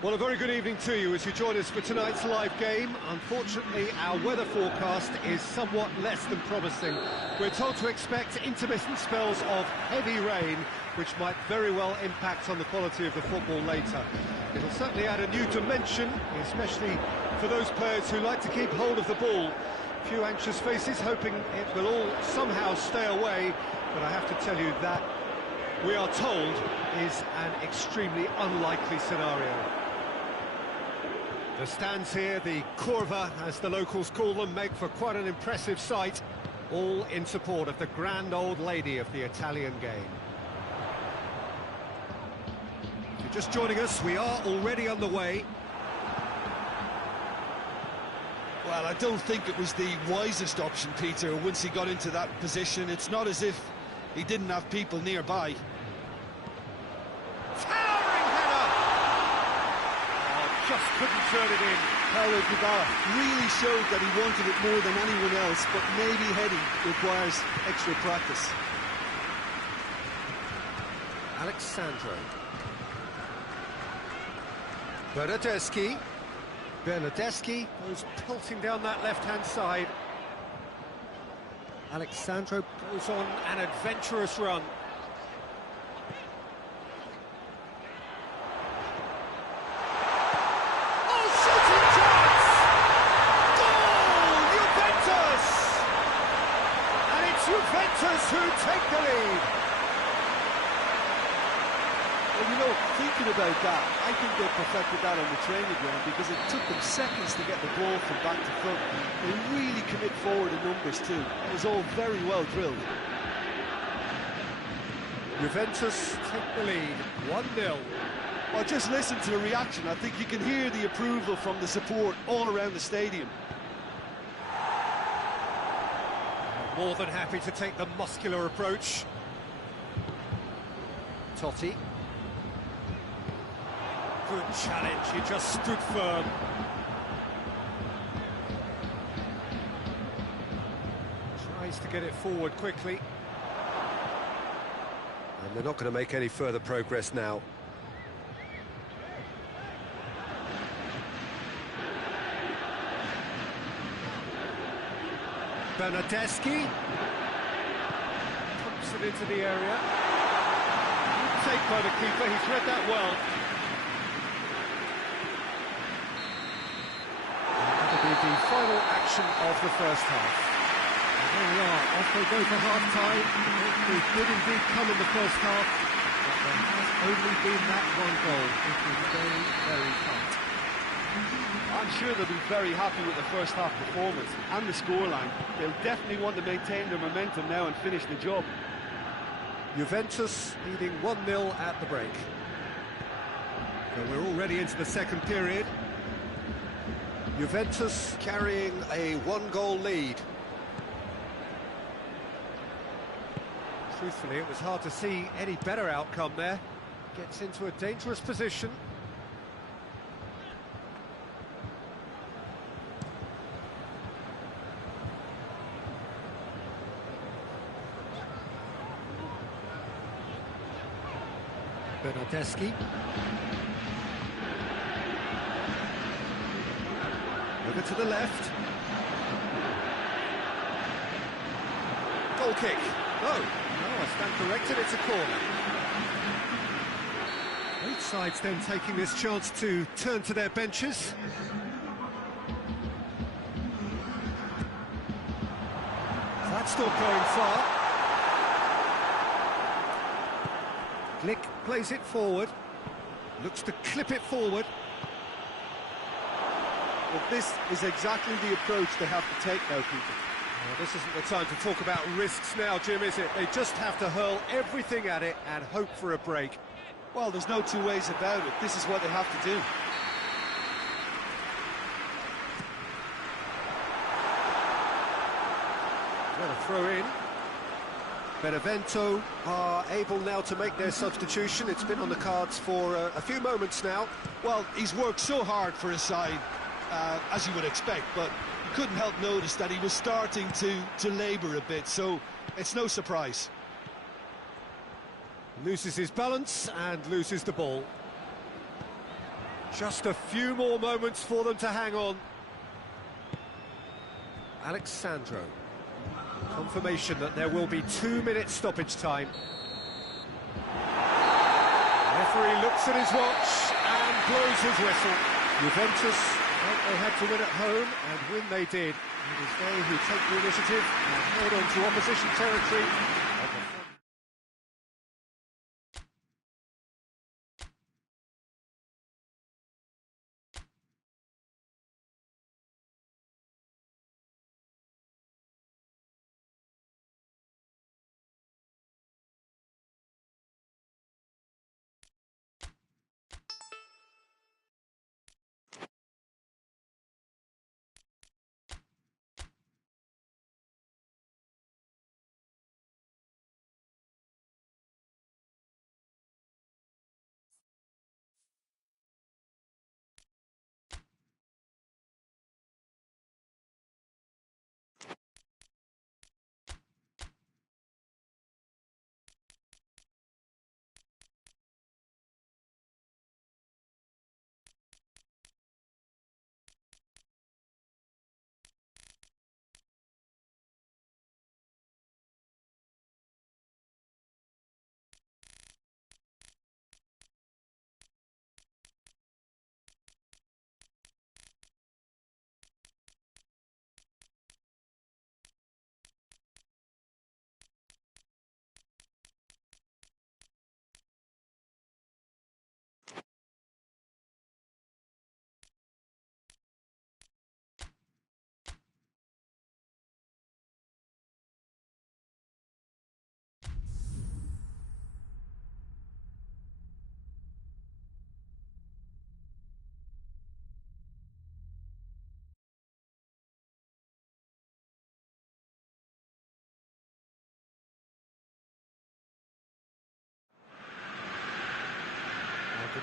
Well, a very good evening to you as you join us for tonight's live game. Unfortunately, our weather forecast is somewhat less than promising. We're told to expect intermittent spells of heavy rain, which might very well impact on the quality of the football later. It'll certainly add a new dimension, especially for those players who like to keep hold of the ball. A few anxious faces hoping it will all somehow stay away, but I have to tell you that we are told is an extremely unlikely scenario. The stands here, the curva, as the locals call them, make for quite an impressive sight, all in support of the grand old lady of the Italian game. If you're just joining us, we are already underway. Well, I don't think it was the wisest option, Peter, once he got into that position. It's not as if He didn't have people nearby. Towering header! Oh, just couldn't turn it in. Paulo Dybala really showed that he wanted it more than anyone else, but maybe heading requires extra practice. Alexandro. Bernardeschi. Bernardeschi goes pelting down that left-hand side. Alexandro goes on an adventurous run. Oh, shooting chance! Goal! Juventus! And it's Juventus who take the lead. Well, you know, thinking about that, I think they perfected that on the training ground because it took them seconds to get the ball from back to front. They really commit forward in numbers too. It was all very well drilled. Juventus take the lead, 1-0. Well, just listen to the reaction. I think you can hear the approval from the support all around the stadium. More than happy to take the muscular approach. Totti. Good challenge, he just stood firm. Tries to get it forward quickly. And they're not going to make any further progress now. Bernardeschi. Pumps it into the area. Good take by the keeper, he's read that well. That'll be the final action of the first half. And there we are, off they go for half-time. It did indeed come in the first half, but there has only been that one goal. It was very, very tight. I'm sure they'll be very happy with the first half performance and the scoreline. They'll definitely want to maintain their momentum now and finish the job. Juventus leading 1-0 at the break. So we're already into the second period. Juventus carrying a one-goal lead. Truthfully, it was hard to see any better outcome there. Gets into a dangerous position. Bernardeschi. Over to the left. Goal kick. No, I stand corrected, it's a corner. Both sides then taking this chance to turn to their benches. That's not going far. Glick plays it forward. Looks to clip it forward. Well, this is exactly the approach they have to take now, Peter. Well, this isn't the time to talk about risks now, Jim, is it? They just have to hurl everything at it and hope for a break. Well, there's no two ways about it. This is what they have to do. Well, a throw in. Benevento are able now to make their substitution. It's been on the cards for a few moments now. Well, he's worked so hard for his side, as you would expect, but you couldn't help notice that he was starting to labour a bit, so it's no surprise. Loses his balance and loses the ball. Just a few more moments for them to hang on. Alexandro. Confirmation that there will be 2 minutes stoppage time. Referee looks at his watch and blows his whistle. Juventus felt they had to win at home, and when they did, it was they who take the initiative and head on to opposition territory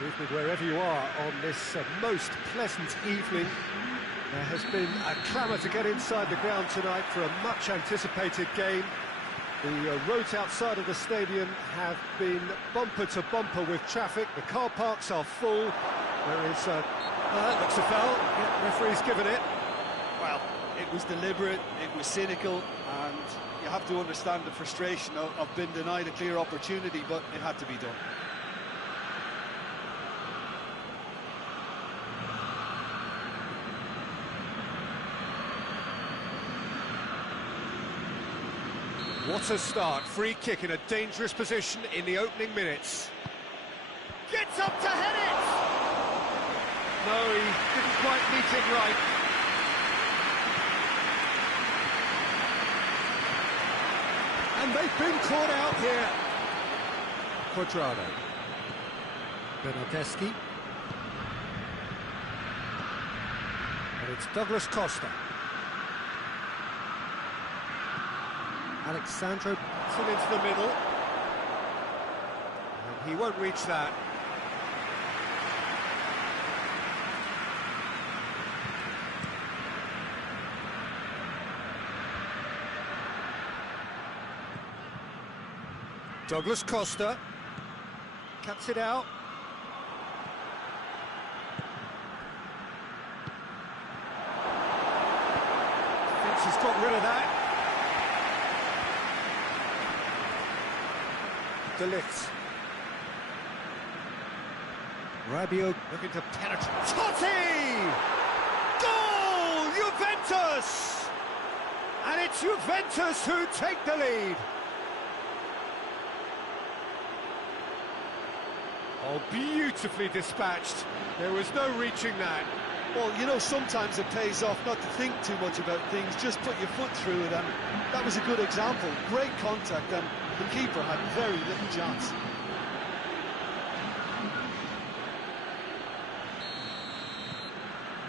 With me wherever you are on this most pleasant evening. There has been a clamour to get inside the ground tonight for a much-anticipated game. The roads outside of the stadium have been bumper to bumper with traffic. The car parks are full. There is looks a foul. Yeah, referee's given it. Well, it was deliberate, it was cynical, and you have to understand the frustration of being denied a clear opportunity, but it had to be done. What a start. Free kick in a dangerous position in the opening minutes. Gets up to head it! No, he didn't quite meet it right. And they've been caught out here. Quadrado. Bernardeschi. And it's Douglas Costa. Alexandro puts it into the middle. And he won't reach that. Douglas Costa cuts it out. Thinks he's got rid of that. De Ligt. Rabiot looking to penetrate. Totti! Goal! Juventus! And it's Juventus who take the lead. Oh, beautifully dispatched. There was no reaching that. Well, you know, sometimes it pays off not to think too much about things, just put your foot through it, and that was a good example. Great contact, and the keeper had very little chance.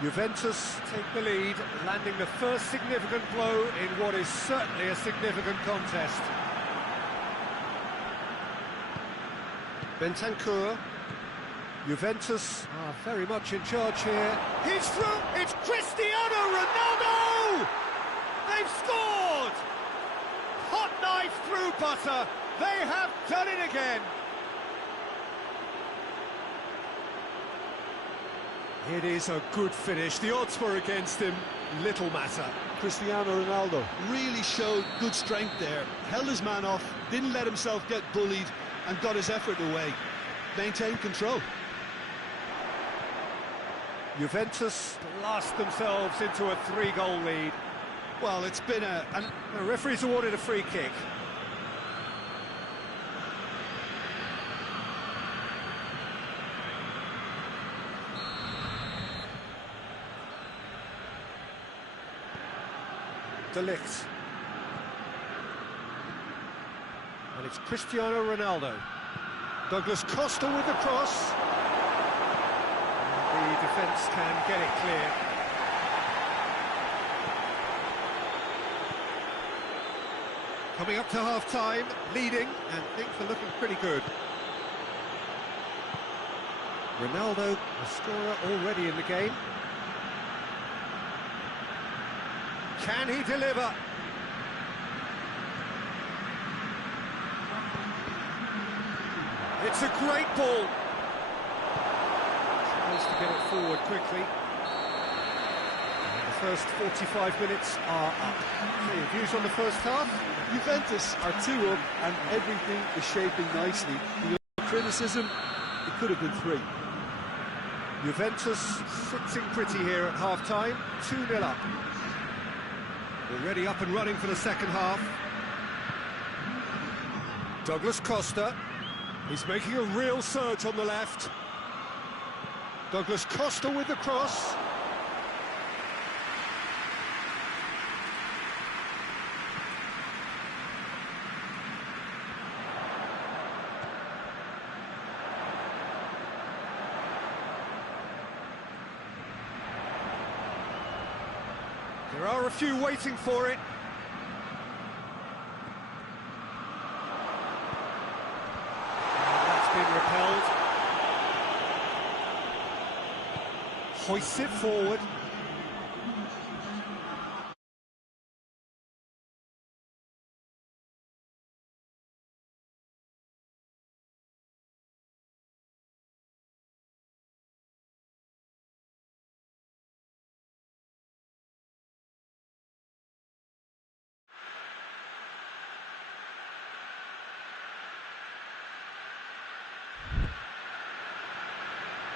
Juventus take the lead, landing the first significant blow in what is certainly a significant contest. Bentancur. Juventus are very much in charge here. He's through! It's Cristiano Ronaldo! They've scored! Hot knife through butter. They have done it again. It is a good finish. The odds were against him. Little matter. Cristiano Ronaldo really showed good strength there. Held his man off, didn't let himself get bullied, and got his effort away. Maintained control. Juventus blast themselves into a 3-goal lead. Well, it's been the referee's awarded a free kick. De Ligt. And it's Cristiano Ronaldo. Douglas Costa with the cross. And the defence can get it clear. Coming up to half-time, leading, and things are looking pretty good. Ronaldo, the scorer already in the game. Can he deliver? It's a great ball. Tries to get it forward quickly. And the first 45 minutes are up. Any views on the first half? Juventus are 2 up and everything is shaping nicely. The criticism, it could have been 3. Juventus sitting pretty here at half-time, 2-0 up. Already up and running for the second half. Douglas Costa. He's making a real surge on the left. Douglas Costa with the cross. There are a few waiting for it. And that's been repelled. hoists it forward.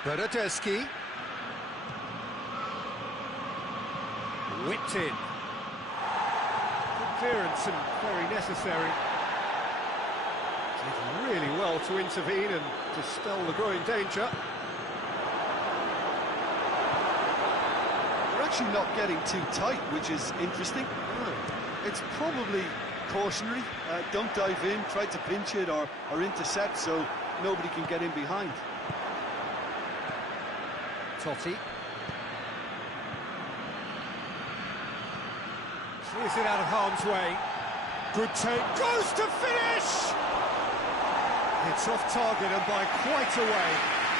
Bernardeschi. Whipped in. Good clearance and very necessary. Did really well to intervene and dispel the growing danger. They're actually not getting too tight, which is interesting. It's probably cautionary. Don't dive in, try to pinch it or intercept so nobody can get in behind. Totti. Clears it out of harm's way. Good take. Goes to finish! It's off target and by quite a way.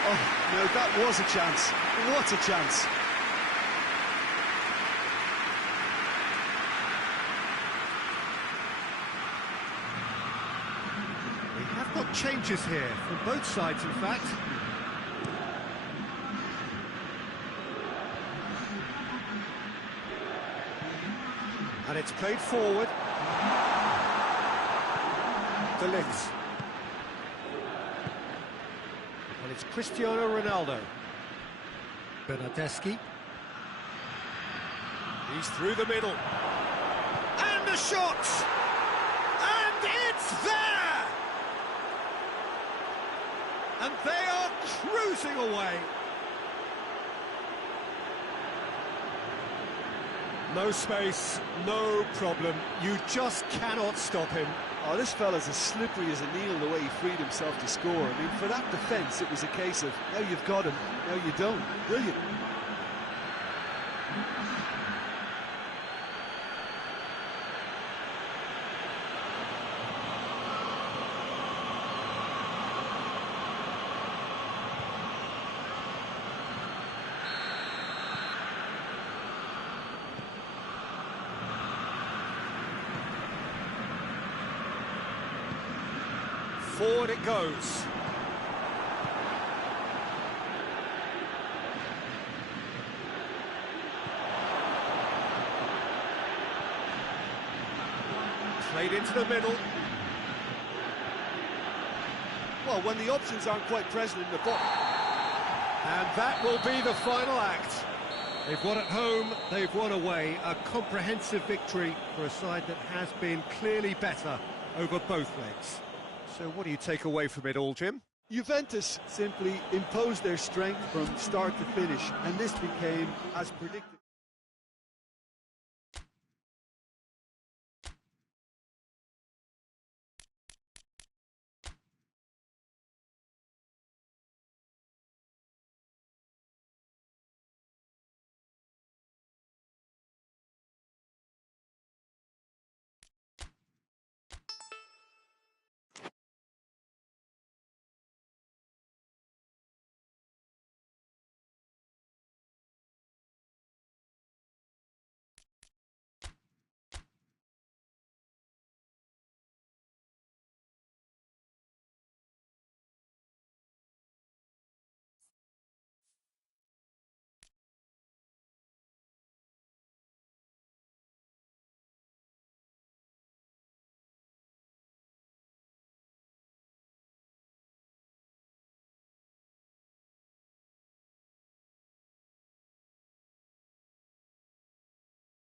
Oh, no, that was a chance. What a chance. We have got changes here, from both sides, in fact. And it's played forward. De Ligt. And it's Cristiano Ronaldo. Bernardeschi. He's through the middle. And a shot! And it's there! And they are cruising away. No space, no problem. You just cannot stop him. Oh, this fella's as slippery as a needle the way he freed himself to score. I mean, for that defence, it was a case of, now you've got him, now you don't. Brilliant. Forward it goes. Played into the middle. Well, when the options aren't quite present in the box. And that will be the final act. They've won at home, they've won away. A comprehensive victory for a side that has been clearly better over both legs. So what do you take away from it all, Jim? Juventus simply imposed their strength from start to finish, and this became as predicted.